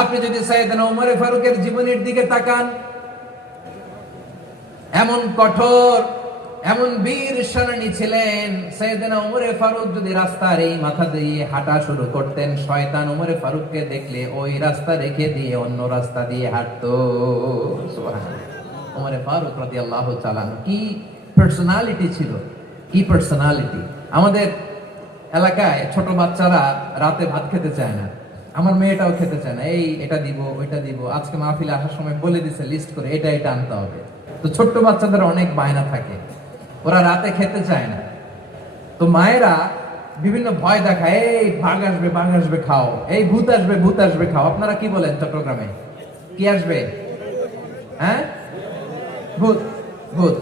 আপনি যদি সাইয়েদনা ওমর ফারুকের জীবনের দিকে তাকান, এমন কঠোর, এমন বীর সেনানী ছিলেন। সাইয়েদনা ওমর ফারুক যদি রাস্তার এই মাথা দিয়ে হাঁটা শুরু করতেন, শয়তান ওমর ফারুককে দেখলে ওই রাস্তা রেখে দিয়ে অন্য রাস্তা দিয়ে হাঁটতো। সুবহানাল্লাহ। ওমর ফারুক রাদিয়াল্লাহু তাআলা কি পার্সোনালিটি ছিল, কি পার্সোনালিটি। আমাদের এলাকায় ছোট বাচ্চারা রাতে ভাত খেতে চায় না, আমার মেয়েটাও খেতে চায় না। এই এটা দিব, ওইটা দিব, আজকে মাহফিলে আসার সময় বলে দিছে লিস্ট করে এটা এটা আনতে হবে। তো ছোট্ট বাচ্চাদের অনেক বায়না থাকে, ওরা রাতে খেতে চায় না। তো মায়েরা বিভিন্ন ভয় দেখায়, এই বাঘ আসবে খাও, এই ভূত আসবে খাও। আপনারা কি বলেন চট্টগ্রামে? কি আসবে? হ্যাঁ, ভূত ভূত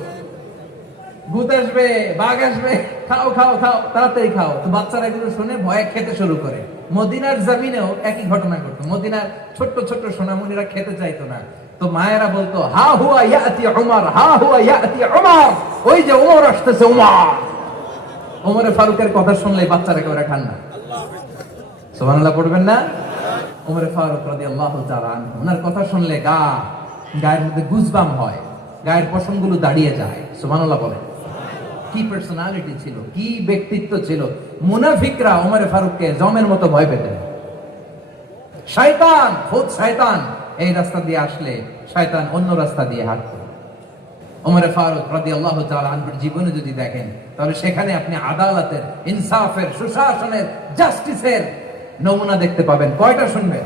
ভূত আসবে, বাঘ আসবে, খাও খাও খাও, তাড়াতাড়ি খাও। তো বাচ্চারা এগুলো শুনে ভয়ে খেতে শুরু করে। মদিনার জমিনেও একই ঘটনা ঘটতো। মদিনার ছোট্ট ছোট্ট সোনামণিরা খেতে চাইতো না। তো মায়েরা বলতো, হা হুয়া ইয়াতি উমর, হা হুয়া ইয়াতি উমর, ওই যে উমর আসতেছে, উমর। ওমরে ফারুকের কথা শুনলে বাচ্চারা কেউ খান না। সুবহানাল্লাহ পড়বেন না? ওমরে ফারুক রাদিয়াল্লাহু তাআলা আনহু, ওনার কথা শুনলে গায়ের মধ্যে গুজবাম হয়, গায়ের পশমগুলো দাঁড়িয়ে যায়। সুবহানাল্লাহ বলেন। কি পার্সোনালিটি ছিল, কি ব্যক্তিত্ব ছিল। মুনাফিকরা ওমরে ফারুককে জমের মতো ভয় পেতেন। শয়তান, খুদ শয়তান এই রাস্তা দিয়ে আসলে শয়তান অন্য রাস্তা দিয়ে হাঁটত। ওমরে ফারুক রাদিয়াল্লাহু তাআলা আনহুর জীবনে যদি দেখেন, তাহলে সেখানে আপনি আদালতের, ইনসাফের, সুশাসনের, জাস্টিসের নমুনা দেখতে পাবেন। কয়টা শুনবেন?